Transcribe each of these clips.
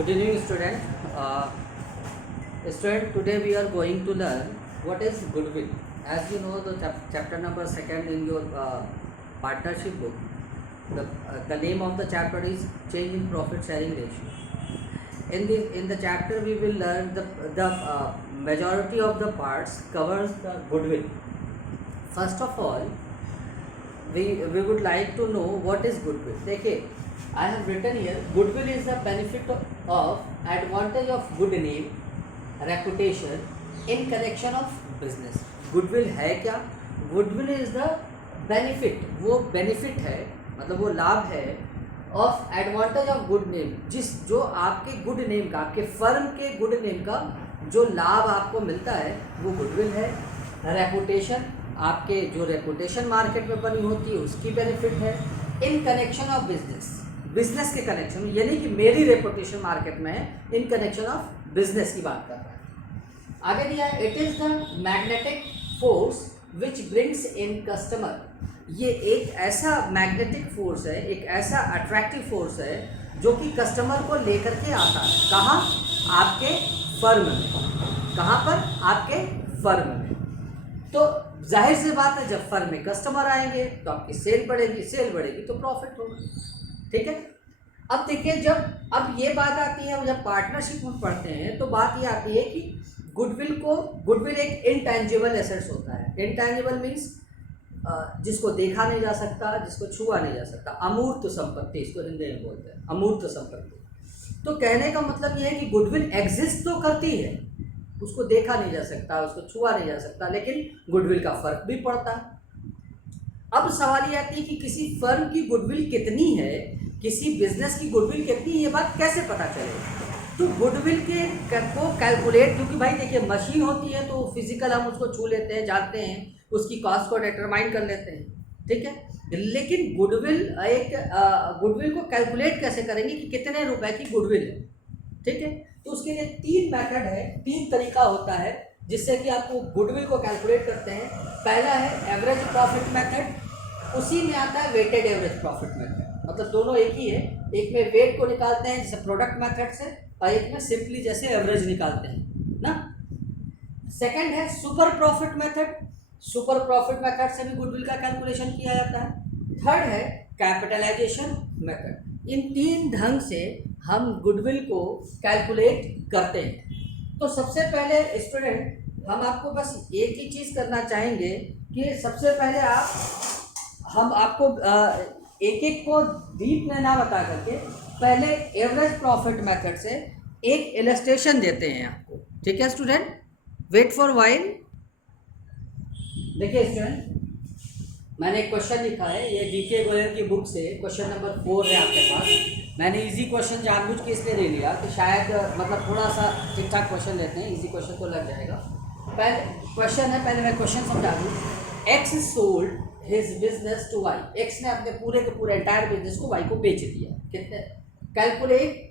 Good evening, student. Today we are going to learn what is goodwill. As you know, the chapter number 2 in your partnership book, the name of the chapter is change in profit sharing ratio. In the chapter we will learn the majority of the parts covers the goodwill. First of all, we would like to know what is goodwill. देखिए, I have written here, goodwill is the benefit of advantage of good name, reputation in connection of business. Goodwill है क्या? Goodwill is the benefit, वो benefit है, मतलब वो लाभ है of advantage of good name, जो आपके good name का, आपके firm के good name का जो लाभ आपको मिलता है वो goodwill है. Reputation, आपके जो रेपुटेशन मार्केट में बनी होती है उसकी बेनिफिट है. इन कनेक्शन ऑफ बिजनेस के कनेक्शन में, यानी कि मेरी रेपुटेशन मार्केट में है, इन कनेक्शन ऑफ बिजनेस की बात कर रहा है. आगे दिया है, it is the magnetic force which brings in customer. ये एक ऐसा मैग्नेटिक फोर्स है, एक ऐसा अट्रैक्टिव फोर्स है जो कि कस्टमर को लेकर के आता है. कहाँ? आपके फर्म में. कहाँ पर? आपके फर्म में. तो जाहिर सी बात है, जब फर्म में कस्टमर आएंगे तो आपकी सेल बढ़ेगी तो प्रॉफिट होगा. ठीक है. अब देखिए, अब ये बात आती है, जब पार्टनरशिप में पढ़ते हैं तो बात ये आती है कि गुडविल एक इनटैंजिबल एसेट्स होता है. इनटैंजिबल मीन्स जिसको देखा नहीं जा सकता, जिसको छुआ नहीं जा सकता. अमूर्त संपत्ति इसको हिंदी में बोलते हैं, अमूर्त संपत्ति. तो कहने का मतलब ये है कि गुडविल एग्जिस्ट तो करती है, उसको देखा नहीं जा सकता, उसको छुआ नहीं जा सकता, लेकिन गुडविल का फर्क भी पड़ता है. अब सवाल ये आती है कि किसी फर्म की गुडविल कितनी है, किसी बिजनेस की गुडविल कितनी है, ये बात कैसे पता चले? तो गुडविल को कैलकुलेट, क्योंकि भाई देखिए मशीन होती है तो फिजिकल हम उसको छू लेते हैं, जानते हैं, उसकी कॉस्ट को डिटरमाइन कर लेते हैं. ठीक है. लेकिन गुडविल को कैलकुलेट कैसे करेंगे कि कितने रुपए की गुडविल है. ठीक है. तो उसके लिए 3 मेथड है, 3 तरीका होता है जिससे कि आप गुडविल को कैलकुलेट करते हैं. पहला है एवरेज प्रॉफिट मेथड, उसी में आता है वेटेड एवरेज प्रॉफिट मेथड. मतलब दोनों एक ही है. एक में वेट को निकालते हैं जैसे प्रोडक्ट मेथड से, और एक में सिंपली जैसे एवरेज निकालते हैं ना. सेकंड है super profit method. Super profit method से भी गुडविल का कैलकुलेशन किया जाता है. थर्ड है कैपिटलाइजेशन मेथड. इन 3 ढंग से हम गुडविल को कैलकुलेट करते हैं. तो सबसे पहले स्टूडेंट, हम आपको बस एक ही चीज़ करना चाहेंगे कि सबसे पहले हम आपको एक एक को डीप में ना बता करके पहले एवरेज प्रॉफिट मेथड से एक इलस्ट्रेशन देते हैं आपको. ठीक है स्टूडेंट, वेट फॉर वाइल. देखिए स्टूडेंट, मैंने एक क्वेश्चन लिखा है, ये डीके गोयल की बुक से क्वेश्चन नंबर 4 है आपके पास. मैंने इजी क्वेश्चन जानबूझ के इसलिए ले लिया कि शायद मतलब थोड़ा सा ठीक ठाक क्वेश्चन लेते हैं, इजी क्वेश्चन तो लग जाएगा. पहले क्वेश्चन है, पहले मैं क्वेश्चन समझा दूँ. X sold his business to Y. X ने अपने पूरे के पूरे एंटायर बिजनेस को वाई को बेच दिया. कितने? Calculate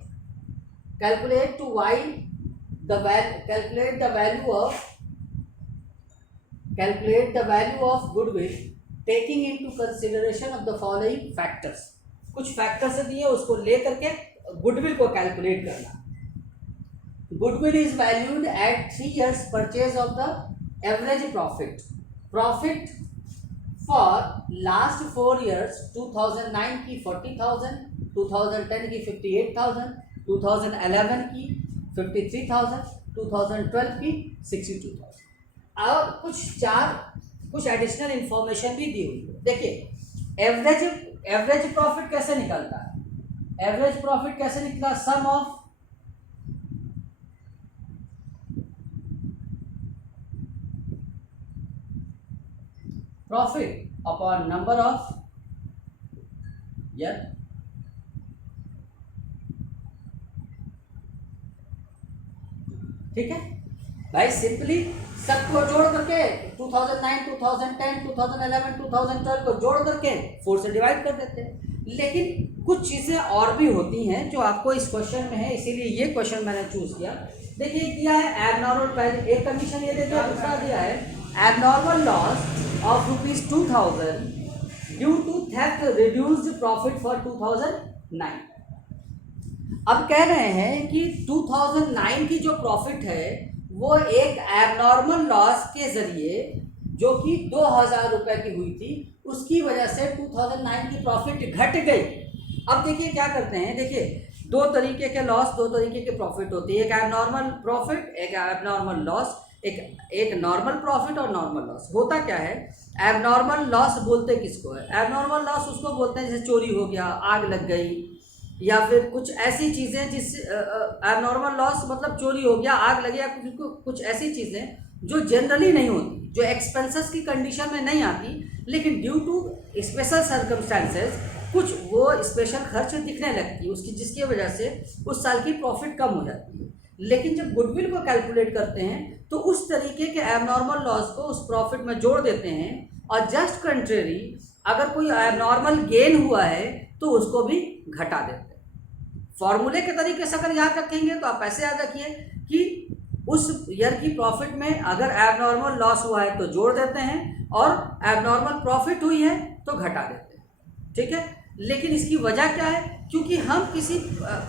to Y calculate the value of goodwill taking into consideration of the following factors. कुछ फैक्टर्स दिए, उसको ले करके गुडविल को कैलकुलेट करना. Goodwill is valued at 3 years purchase of the average profit for last 4 years. 2009 की 40,000, 2010 की 58,000, 2011 की 53,000, 2012 की 62,000. और कुछ एडिशनल इंफॉर्मेशन भी दी हुई है. देखिए एवरेज प्रॉफिट कैसे निकलता है? एवरेज प्रॉफिट कैसे निकला? Sum of profit upon number of year. ठीक है भाई, सिंपली सबको जोड़ करके 2009, 2010, 2011, 2012 को जोड़ करके 4 से डिवाइड कर देते हैं. लेकिन कुछ चीज़ें और भी होती हैं जो आपको इस क्वेश्चन में है, इसीलिए ये क्वेश्चन मैंने चूज किया. देखिए दिया है एबनॉर्मल, पहले एक कंडीशन ये दे दिया, दूसरा दिया है abnormal loss of ₹2,000 due to theft reduced profit for 2009. अब कह रहे हैं कि 2009 की जो प्रॉफिट है वो एक एबनॉर्मल लॉस के जरिए जो कि 2000 रुपए की हुई थी, उसकी वजह से 2009 की प्रॉफिट घट गई। अब देखिए क्या करते हैं, देखिए दो तरीके के लॉस, दो तरीके के प्रॉफिट होती है, एक एबनॉर्मल प्रॉफिट, एक एबनॉर्मल लॉस, एक नॉर्मल प्रॉफिट और नॉर्मल लॉस। होता क्या है, एबनॉर्मल लॉस बोलते किसको है, एबनॉर्मल लॉस उसको बोलते हैं जैसे चोरी हो गया, आग लग गई, या फिर कुछ ऐसी चीज़ें जिससे एबनॉर्मल लॉस मतलब चोरी हो गया, आग लगी, या कुछ ऐसी चीज़ें जो जनरली नहीं होती, जो एक्सपेंसेस की कंडीशन में नहीं आती, लेकिन ड्यू टू स्पेशल सर्कमस्टांसेस कुछ वो स्पेशल खर्च दिखने लगती है उसकी, जिसकी वजह से उस साल की प्रॉफिट कम हो जाती है। लेकिन जब गुडविल को कैलकुलेट करते हैं तो उस तरीके के एबनॉर्मल लॉस को उस प्रॉफिट में जोड़ देते हैं, और जस्ट कंट्रेरी अगर कोई एबनॉर्मल गेन हुआ है तो उसको भी घटा देते हैं। फॉर्मूले के तरीके से अगर याद रखेंगे तो आप ऐसे याद रखिए कि उस ईयर की प्रॉफिट में अगर एबनॉर्मल लॉस हुआ है तो जोड़ देते हैं, और एबनॉर्मल प्रॉफिट हुई है तो घटा देते हैं, ठीक है। लेकिन इसकी वजह क्या है, क्योंकि हम किसी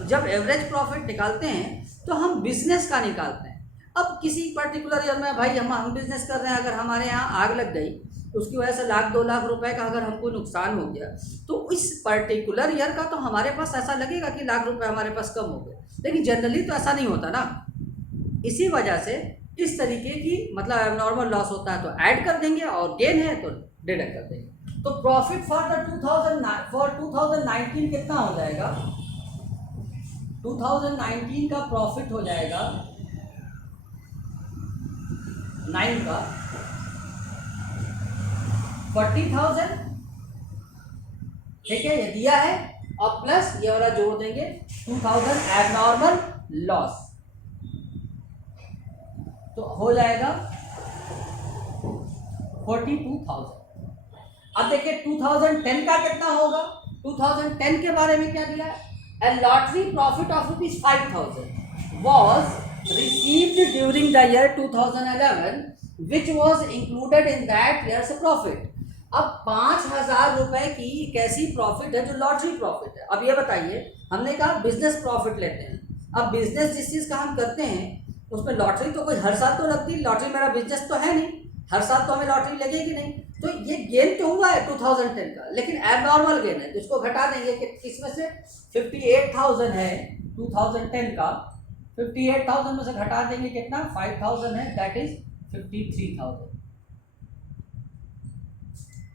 जब एवरेज प्रॉफिट निकालते हैं तो हम बिजनेस का निकालते हैं। अब किसी पर्टिकुलर ईयर में भाई हम बिजनेस कर रहे हैं, अगर हमारे यहाँ आग लग गई उसकी वजह से 1,00,000-2,00,000 रुपए का अगर हमको नुकसान हो गया, तो इस पर्टिकुलर ईयर का तो हमारे पास ऐसा लगेगा कि 1,00,000 रुपए हमारे पास कम हो गए, लेकिन जनरली तो ऐसा नहीं होता ना। इसी वजह से इस तरीके की मतलब एबनॉर्मल लॉस होता है तो ऐड कर देंगे, और गेन है तो डिडक्ट कर देंगे। तो प्रॉफिट फॉर 2019 कितना हो जाएगा, 2019 का प्रॉफिट हो जाएगा 9 का 40,000, ठीक है, ये दिया है, और प्लस ये वाला जोड़ देंगे 2000 एबनॉर्मल लॉस, तो हो जाएगा 42,000। अब देखिए 2010 का कितना होगा, 2010 के बारे में क्या दिया है, a lottery profit of ₹5,000 was received during the year 2011 which was included in that year's profit। अब 5,000 रुपए की एक ऐसी प्रॉफिट है जो लॉटरी प्रॉफिट है। अब ये बताइए, हमने कहा बिजनेस प्रॉफिट लेते हैं, अब बिजनेस जिस चीज़ का हम करते हैं उसमें लॉटरी तो कोई हर साल तो लगती, लॉटरी मेरा बिजनेस तो है नहीं, हर साल तो हमें लॉटरी लगेगी नहीं, तो ये गेन तो हुआ है 2010 का, लेकिन एबनॉर्मल गेन है तो इसको घटा देंगे कि किसमें से 58,000 है 2010 का, 58,000 में से घटा देंगे कितना, 5,000 है, दैट इज 53,000,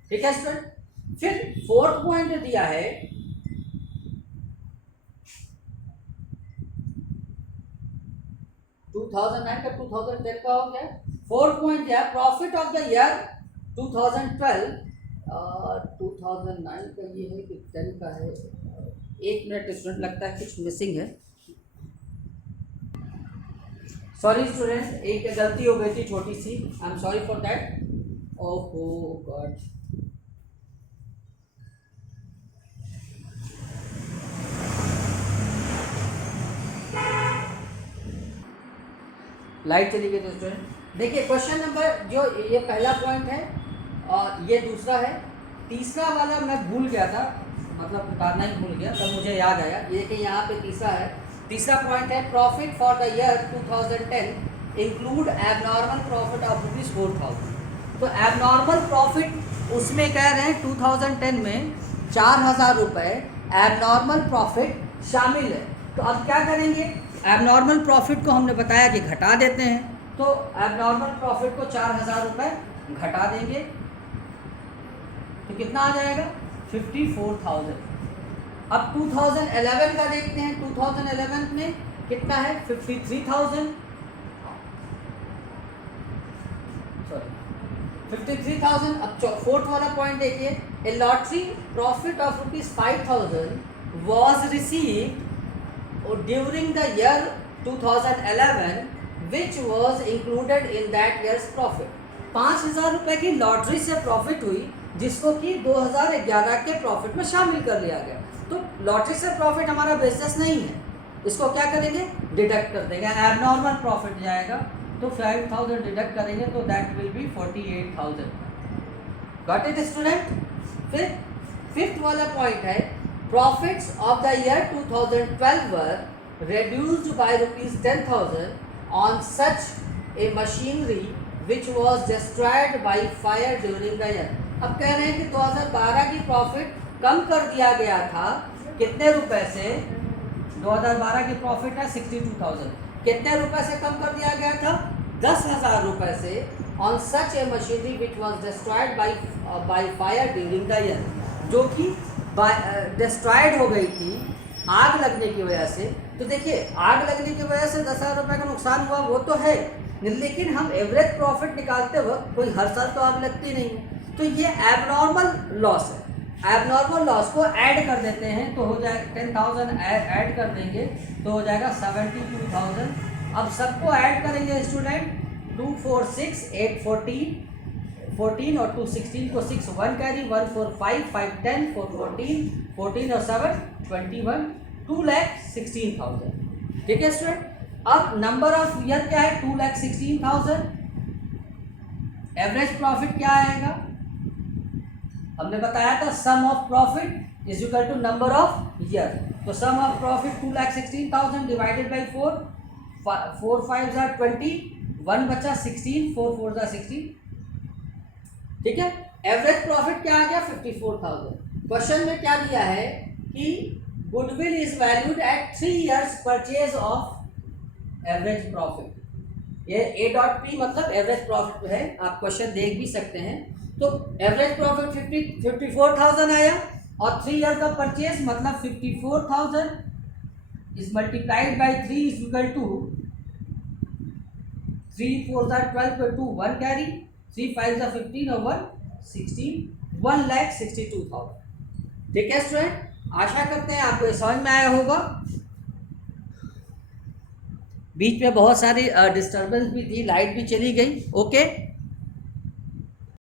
ठीक है स्टूडेंट। फिर फोर्थ पॉइंट दिया है, का 2010 का हो गया। फोर्थ पॉइंट क्या है, प्रॉफिट ऑफ द ईयर 2012, 2009 का ये है कि 10 का है, एक मिनट स्टूडेंट, लगता है कुछ मिसिंग है, सॉरी स्टूडेंट, एक गलती हो गई थी छोटी सी, I am sorry for that, ओहो गॉड, लाइट चली गई। तो स्टूडेंट देखिए क्वेश्चन नंबर, जो ये पहला पॉइंट है और ये दूसरा है, तीसरा वाला मैं भूल गया था, मतलब उतारना ही भूल गया, तब मुझे याद आया, ये कि यहाँ पे तीसरा है, तीसरा पॉइंट है profit for the year 2010 include abnormal profit of ₹4,000। तो एबनॉर्मल प्रॉफिट उसमें कह रहे हैं 2010 में 4,000 रुपये एबनॉर्मल प्रॉफिट शामिल है। तो अब क्या करेंगे, एबनॉर्मल प्रॉफिट को हमने बताया कि घटा देते हैं, तो एबनॉर्मल प्रॉफिट को 4,000 रुपये घटा देंगे तो कितना आ जाएगा, 54,000। अब 2011 का देखते हैं, 2011 में कितना है, 53,000, सॉरी 53,000। अब फोर्थ वाला पॉइंट देखिए, a lottery profit of ₹5,000 was received during the year 2011 which was included in that year's profit। 5,000 रुपये की लॉटरी से प्रॉफिट हुई जिसको कि 2011 के प्रॉफिट में शामिल कर लिया गया। तो लॉटरी से प्रॉफिट हमारा बिजनेस नहीं है, इसको क्या करेंगे, डिडक्ट कर देंगे, एबनॉर्मल प्रॉफिट जाएगा, तो 5,000 डिडक्ट करेंगे तो that will be 48,000। Got it student. फिर फिफ्थ वाला पॉइंट है profits of the year 2012 were reduced by rupees 10,000 on such a machinery which was destroyed by fire during the year. अब कह रहे हैं कि 2012 की प्रॉफिट कम कर दिया गया था कितने रुपए से? 2012 की प्रॉफिट है 62,000, कितने रुपए से कम कर दिया गया था? 10,000 रुपए से on such A machinery which was destroyed by fire during the year, जो कि डिस्ट्रॉयड हो गई थी आग लगने की वजह से। तो देखिए आग लगने की वजह से 10,000 रुपये का नुकसान हुआ वो तो है, लेकिन हम एवरेज प्रॉफिट निकालते वक्त कोई हर साल तो आग लगती नहीं है, तो ये एबनॉर्मल लॉस है। एबनॉर्मल लॉस को ऐड कर देते हैं तो हो जाएगा 10,000 ऐड कर देंगे तो हो जाएगा 72,000। अब सबको ऐड करेंगे स्टूडेंट, 2 4 6 8 14 और 2 16 को 6 1 कैरी 1 4 5 5 10 4 14 और 7 21 2,16,000। ठीक है स्टूडेंट। अब नंबर ऑफ ईयर क्या है? 2,16,000। एवरेज प्रॉफिट क्या आएगा? हमने बताया था sum of profit is equal to number of year. तो sum of profit 2,16,000 divided by 4, 4 5 are 20, 1 बचा 16, 4 4 are 16। ठीक है। एवरेज प्रॉफिट क्या आ गया? 54,000। क्वेश्चन में क्या दिया है कि goodwill is valued at 3 years purchase of average profit. ये A.P मतलब एवरेज प्रॉफिट है, आप क्वेश्चन देख भी सकते हैं। तो एवरेज प्रॉफिट 54,000 आया और 3 year का परचेज मतलब 54,000 is multiplied by 3 is equal to 3 4 are 12 पर 2 1 कैरी 3 5 are 15 और 1 16, 1,62,000। ठीक है स्टूडेंट, आशा करते हैं आपको समझ में आया होगा। बीच में बहुत सारी डिस्टर्बेंस भी थी, लाइट भी चली गई। ओके।